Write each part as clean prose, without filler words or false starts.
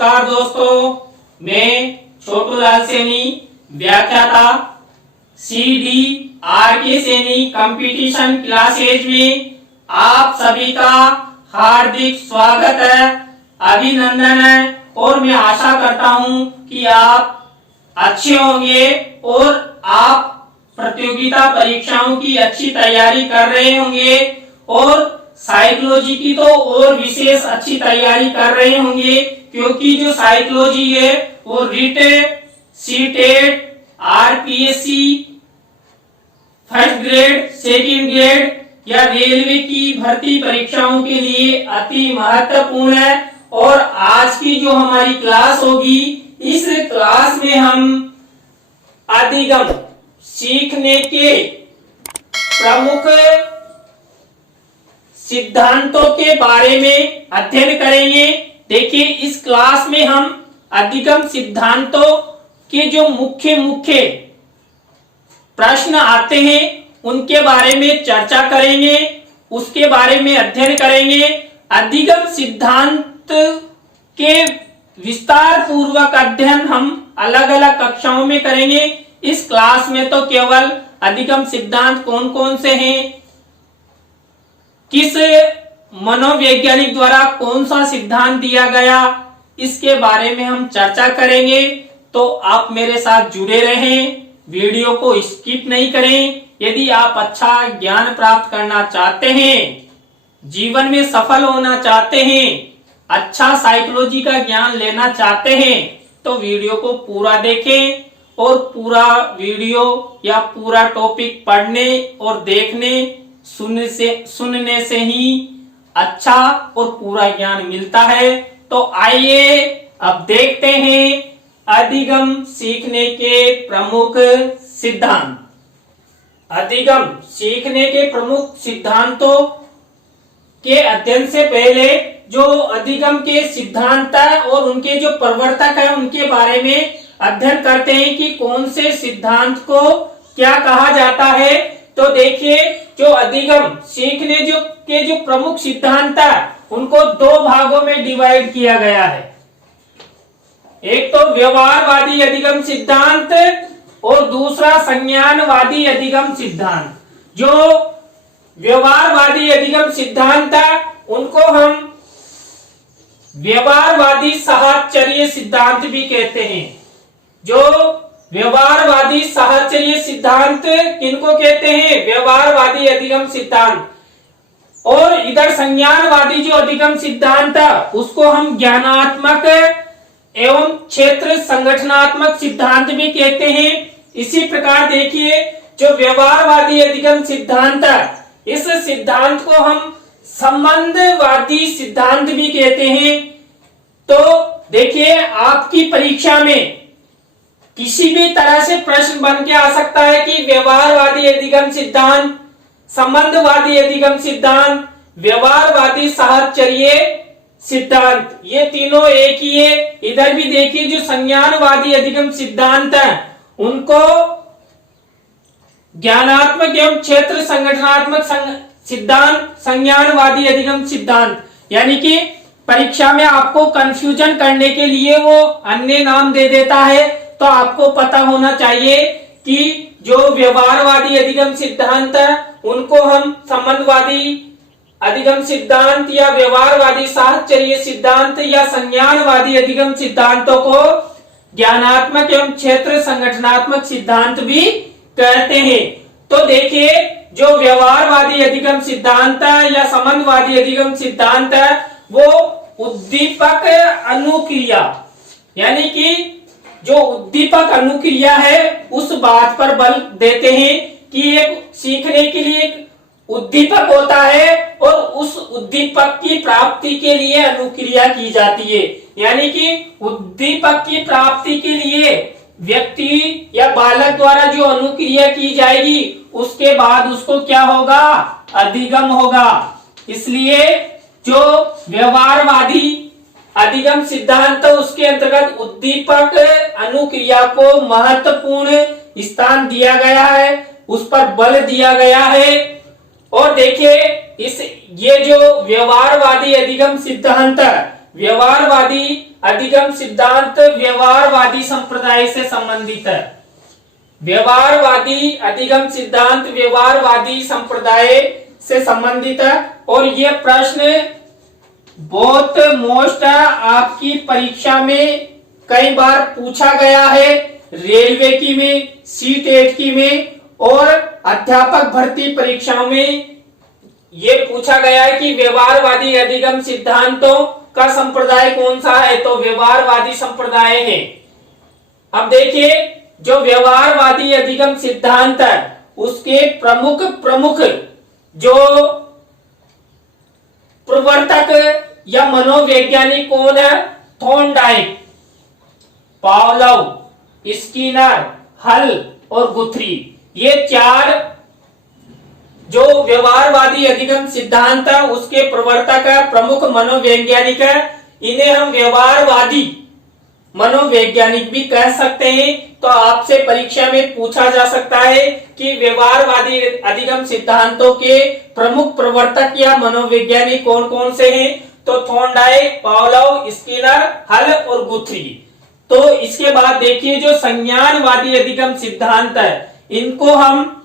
नमस्कार दोस्तों, मैं छोटू लाल सैनी, व्याख्याता CDRK सैनी कंपटीशन क्लासेज में आप सभी का हार्दिक स्वागत है, अभिनंदन है। और मैं आशा करता हूं कि आप अच्छे होंगे और आप प्रतियोगिता परीक्षाओं की अच्छी तैयारी कर रहे होंगे और साइकोलॉजी की तो और विशेष अच्छी तैयारी कर रहे होंगे, क्योंकि जो साइकोलॉजी है वो writ, CTET, RPSC first grade, second grade या रेलवे की भर्ती परीक्षाओं के लिए अति महत्वपूर्ण है। और आज की जो हमारी क्लास होगी, इस क्लास में हम अधिगम सीखने के प्रमुख सिद्धांतों के बारे में अध्ययन करेंगे। देखिए, इस क्लास में हम अधिगम सिद्धांतों के जो मुख्य प्रश्न आते हैं उनके बारे में चर्चा करेंगे, उसके बारे में अध्ययन करेंगे। अधिगम सिद्धांत के विस्तार पूर्वक अध्ययन हम अलग अलग कक्षाओं में करेंगे। इस क्लास में तो केवल अधिगम सिद्धांत कौन कौन से हैं, किस मनोवैज्ञानिक द्वारा कौन सा सिद्धांत दिया गया, इसके बारे में हम चर्चा करेंगे। तो आप मेरे साथ जुड़े रहें, वीडियो को स्किप नहीं करें। यदि आप अच्छा ज्ञान प्राप्त करना चाहते हैं, जीवन में सफल होना चाहते हैं, अच्छा साइकोलॉजी का ज्ञान लेना चाहते हैं, तो वीडियो को पूरा देखें और पूरा वीडियो या पूरा टॉपिक पढ़ने और देखने सुनने से ही अच्छा और पूरा ज्ञान मिलता है। तो आइए अब देखते हैं अधिगम सीखने के प्रमुख सिद्धांत। अधिगम सीखने के प्रमुख सिद्धांतों के अध्ययन से पहले जो अधिगम के सिद्धांत और उनके जो प्रवर्तक है उनके बारे में अध्ययन करते हैं कि कौन से सिद्धांत को क्या कहा जाता है। तो देखिए, जो अधिगम सीखने के जो प्रमुख सिद्धांत है उनको दो भागों में डिवाइड किया गया है। एक तो व्यवहारवादी अधिगम सिद्धांत और दूसरा संज्ञानवादी अधिगम सिद्धांत। जो व्यवहारवादी अधिगम सिद्धांत है उनको हम व्यवहारवादी साहचर्य सिद्धांत भी कहते हैं। जो व्यवहारवादी साहचर्य सिद्धांत किनको कहते हैं? व्यवहारवादी अधिगम सिद्धांत। और इधर संज्ञानवादी जो अधिगम सिद्धांत है उसको हम ज्ञानात्मक एवं क्षेत्र संगठनात्मक सिद्धांत भी कहते हैं। इसी प्रकार देखिए, जो व्यवहारवादी अधिगम सिद्धांत है इस सिद्धांत को हम संबंधवादी सिद्धांत भी कहते हैं। तो देखिए, आपकी परीक्षा में किसी भी तरह से प्रश्न बन के आ सकता है कि व्यवहारवादी अधिगम सिद्धांत, संबंधवादी अधिगम सिद्धांत, व्यवहारवादी साहचर्य सिद्धांत, ये तीनों एक ही है। इधर भी देखिए, जो संज्ञानवादी अधिगम सिद्धांत है उनको ज्ञानात्मक एवं क्षेत्र संगठनात्मक सिद्धांत, संज्ञानवादी अधिगम सिद्धांत। यानी कि परीक्षा में आपको कंफ्यूजन करने के लिए वो अन्य नाम दे देता है। तो आपको पता होना चाहिए कि जो व्यवहारवादी अधिगम सिद्धांत है उनको हम संबंधवादी अधिगम सिद्धांत या व्यवहारवादी साहचर्य सिद्धांत या संज्ञानवादी अधिगम सिद्धांतों को ज्ञानात्मक एवं क्षेत्र संगठनात्मक सिद्धांत भी कहते हैं। तो देखिए, जो व्यवहारवादी अधिगम सिद्धांत है या संबंधवादी अधिगम सिद्धांत है वो उद्दीपक अनुक्रिया, यानी कि जो उद्दीपक अनुक्रिया है उस बात पर बल देते हैं कि एक सीखने के लिए एक उद्दीपक होता है और उस उद्दीपक की प्राप्ति के लिए अनुक्रिया की जाती है। यानी कि उद्दीपक की प्राप्ति के लिए व्यक्ति या बालक द्वारा जो अनुक्रिया की जाएगी उसके बाद उसको क्या होगा? अधिगम होगा। इसलिए जो व्यवहारवादी अधिगम सिद्धांत उसके अंतर्गत उद्दीपक अनुक्रिया को महत्वपूर्ण स्थान दिया गया है, उस पर बल दिया गया है। और देखिए, ये जो व्यवहारवादी अधिगम सिद्धांत व्यवहारवादी अधिगम सिद्धांत व्यवहारवादी संप्रदाय से संबंधित है। व्यवहारवादी अधिगम सिद्धांत व्यवहारवादी संप्रदाय से संबंधित है और ये प्रश्न बहुत मोस्ट है, आपकी परीक्षा में कई बार पूछा गया है, रेलवे की में, C-टेट की में और अध्यापक भर्ती परीक्षाओं में ये पूछा गया है कि व्यवहारवादी अधिगम सिद्धांतों का संप्रदाय कौन सा है, तो व्यवहारवादी संप्रदाय है। अब देखिए, जो व्यवहारवादी अधिगम सिद्धांत है उसके प्रमुख जो प्रवर्तक या मनोवैज्ञानिक कौन है? थॉर्नडाइक, पावलोव, स्किनर, हल और गुथरी। ये चार जो व्यवहारवादी अधिगम सिद्धांत है उसके प्रवर्तक है, प्रमुख मनोवैज्ञानिक है। इन्हें हम व्यवहारवादी मनोवैज्ञानिक भी कह सकते हैं। तो आपसे परीक्षा में पूछा जा सकता है कि व्यवहारवादी अधिगम सिद्धांतों के प्रमुख प्रवर्तक या मनोवैज्ञानिक कौन कौन से हैं? तो थॉर्नडाइक, पावलोव, स्किनर, हल और गुथरी। तो इसके बाद देखिए, जो संज्ञानवादी अधिगम सिद्धांत है इनको हम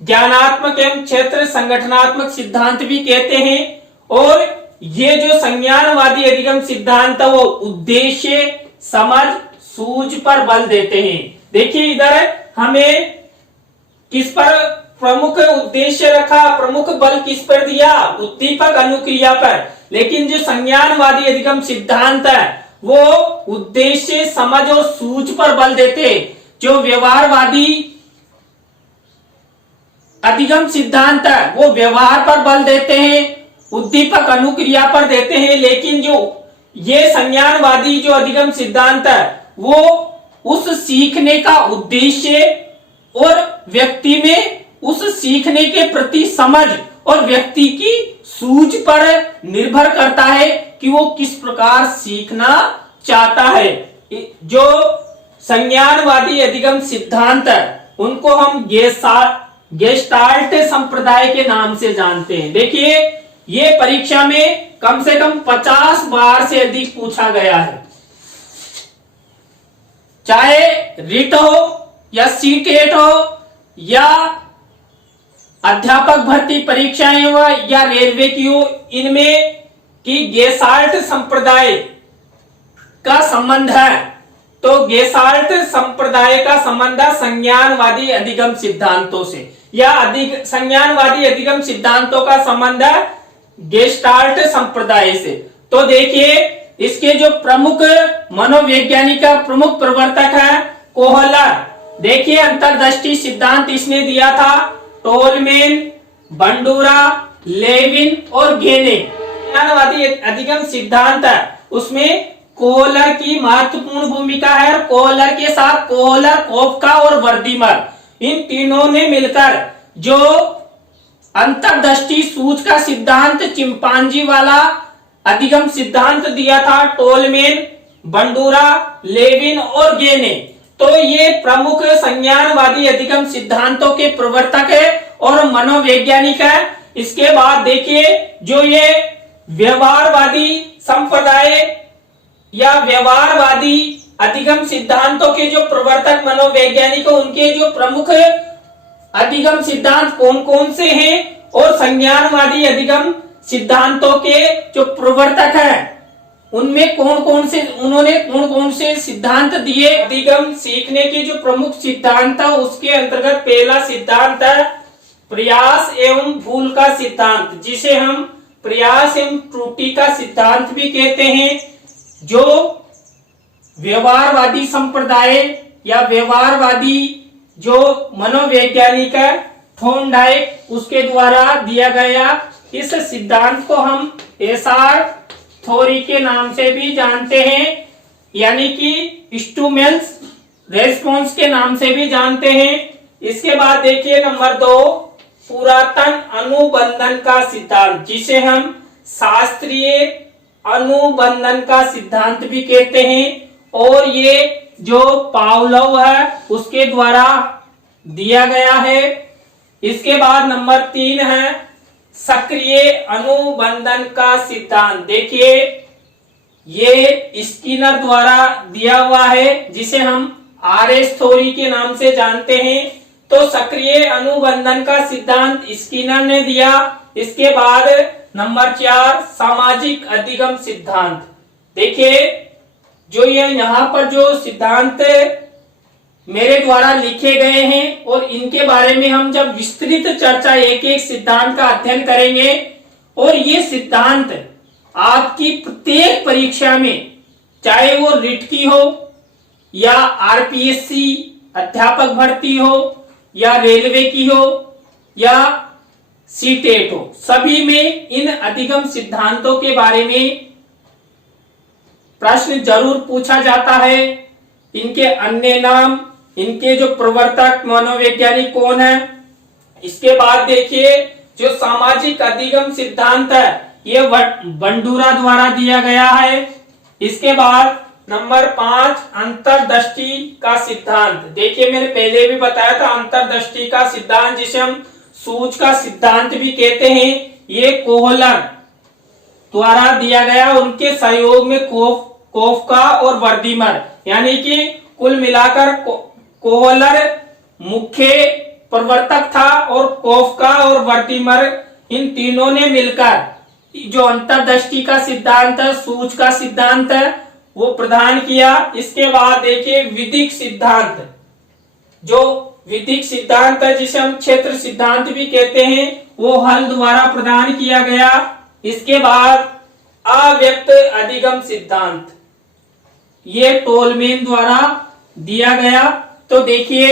ज्ञानात्मक एवं क्षेत्र संगठनात्मक सिद्धांत भी कहते हैं। और ये जो संज्ञानवादी अधिगम सिद्धांत है वो उद्देश्य, समझ, सूझ पर बल देते हैं। देखिए, इधर हमें किस पर प्रमुख उद्देश्य रखा, प्रमुख बल किस पर दिया? उद्दीपक अनुक्रिया पर। लेकिन जो संज्ञानवादी अधिगम सिद्धांत है वो उद्देश्य, समझ और सूझ पर बल देते हैं। जो व्यवहारवादी अधिगम सिद्धांत है वो व्यवहार पर बल देते हैं, उद्दीपक अनुक्रिया पर देते हैं। लेकिन जो ये संज्ञानवादी जो अधिगम सिद्धांत है वो उस सीखने का उद्देश्य और व्यक्ति में उस सीखने के प्रति समझ और व्यक्ति की सूझ पर निर्भर करता है कि वो किस प्रकार सीखना चाहता है। जो संज्ञानवादी अधिगम सिद्धांत है उनको हम गेस्टाल्ट संप्रदाय के नाम से जानते हैं। देखिए, ये परीक्षा में कम से कम 50 बार से अधिक पूछा गया है, चाहे रिट हो या C-टेट हो या अध्यापक भर्ती परीक्षाएं हो या रेलवे की हो। इनमें कि गेस्टाल्ट संप्रदाय का संबंध है, तो गेस्टाल्ट संप्रदाय का संबंध है संज्ञानवादी अधिगम सिद्धांतों से, या संज्ञानवादी अधिगम सिद्धांतों का संबंध है गेस्टाल्ट संप्रदाय से। तो देखिए, इसके जो प्रमुख मनोवैज्ञानिक का प्रमुख प्रवर्तक है कोहलर। देखिए, अंतर्दृष्टि सिद्धांत इसने दिया था। टोलमेन, बंडूरा, लेविन और गेने संज्ञानवादी अधिगम सिद्धांत है उसमें कोहलर की महत्वपूर्ण भूमिका है। और कोहलर के साथ कोहलर, कोफका और वर्दीमर, इन तीनों ने मिलकर जो अंतर्दृष्टि सूझ का सिद्धांत चिंपांजी वाला अधिगम सिद्धांत दिया था। टोलमेन, बंडूरा, लेविन और गेने, तो ये प्रमुख संज्ञानवादी अधिगम सिद्धांतों के प्रवर्तक है और मनोवैज्ञानिक है। इसके बाद देखिए, जो ये व्यवहारवादी संप्रदाय या व्यवहारवादी अधिगम सिद्धांतों के जो प्रवर्तक मनोवैज्ञानिक है उनके जो प्रमुख अधिगम सिद्धांत कौन कौन से हैं और संज्ञानवादी अधिगम सिद्धांतों के जो प्रवर्तक हैं उनमें उन्होंने कौन कौन से सिद्धांत दिए। अधिगम सीखने के जो प्रमुख सिद्धांत है उसके अंतर्गत पहला सिद्धांत है प्रयास एवं भूल का सिद्धांत, जिसे हम प्रयास एवं त्रुटि का सिद्धांत भी कहते हैं। जो व्यवहारवादी संप्रदाय या व्यवहारवादी जो मनोवैज्ञानिक है थॉर्नडाइक, उसके द्वारा दिया गया इस सिद्धांत को हम एसआर थ्योरी के नाम से भी जानते हैं, यानी कि स्टूमेल्स रेस्पॉन्स के नाम से भी जानते हैं। इसके बाद देखिए नंबर 2, पुरातन अनुबंधन का सिद्धांत, जिसे हम शास्त्रीय अनुबंधन का सिद्धांत भी कहते हैं। और ये जो पावलोव है उसके द्वारा दिया गया है। इसके बाद नंबर 3 है सक्रिय अनुबंधन का सिद्धांत। देखिए, ये स्किनर द्वारा दिया हुआ है, जिसे हम आरएस थ्योरी के नाम से जानते हैं। तो सक्रिय अनुबंधन का सिद्धांत स्किनर ने दिया। इसके बाद नंबर 4 सामाजिक अधिगम सिद्धांत। देखिए जो ये यहाँ पर जो सिद्धांत मेरे द्वारा लिखे गए हैं और इनके बारे में हम जब विस्तृत चर्चा एक एक सिद्धांत का अध्ययन करेंगे, और ये सिद्धांत आपकी प्रत्येक परीक्षा में, चाहे वो रिट की हो या आरपीएससी अध्यापक भर्ती हो या रेलवे की हो या सीटेट हो, सभी में इन अधिगम सिद्धांतों के बारे में प्रश्न जरूर पूछा जाता है। इनके अन्य नाम, इनके जो प्रवर्तक मनोवैज्ञानिक कौन है। इसके बाद देखिए जो सामाजिक अधिगम सिद्धांत है ये बंडूरा द्वारा दिया गया है। इसके बाद नंबर 5 अंतर्दृष्टि का सिद्धांत। देखिए मैंने पहले भी बताया था अंतर्दृष्टि का सिद्धांत, जिसे हम सूझ का सिद्धांत भी कहते हैं, ये कोहलर द्वारा दिया गया। उनके सहयोग में कोफका और वर्दीमर, यानी कि कुल मिलाकर कोहलर मुख्य प्रवर्तक था और कोफका और वर्दीमर इन तीनों ने मिलकर जो अंतर्दृष्टि का सिद्धांत है, सूझ का सिद्धांत है, वो प्रदान किया। इसके बाद देखिए विदिक सिद्धांत, जो विदिक सिद्धांत है जिसे हम क्षेत्र सिद्धांत भी कहते हैं, वो हल द्वारा प्रदान किया गया। इसके बाद अव्यक्त अधिगम सिद्धांत, ये टोलमेन द्वारा दिया गया। तो देखिए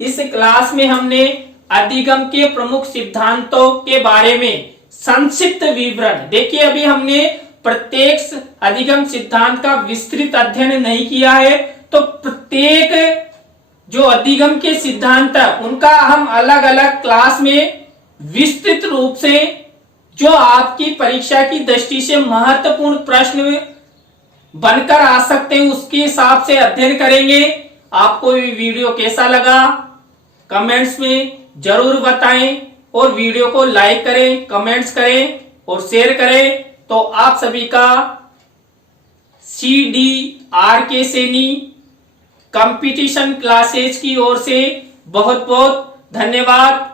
इस क्लास में हमने अधिगम के प्रमुख सिद्धांतों के बारे में संक्षिप्त विवरण, देखिए अभी हमने प्रत्येक अधिगम सिद्धांत का विस्तृत अध्ययन नहीं किया है, तो प्रत्येक जो अधिगम के सिद्धांत है उनका हम अलग अलग क्लास में विस्तृत रूप से, जो आपकी परीक्षा की दृष्टि से महत्वपूर्ण प्रश्न बनकर आ सकते हैं, उसके हिसाब से अध्ययन करेंगे। आपको ये वीडियो कैसा लगा कमेंट्स में जरूर बताएं, और वीडियो को लाइक करें, कमेंट्स करें और शेयर करें। तो आप सभी का CDRK सैनी कंपटीशन क्लासेज की ओर से बहुत बहुत धन्यवाद।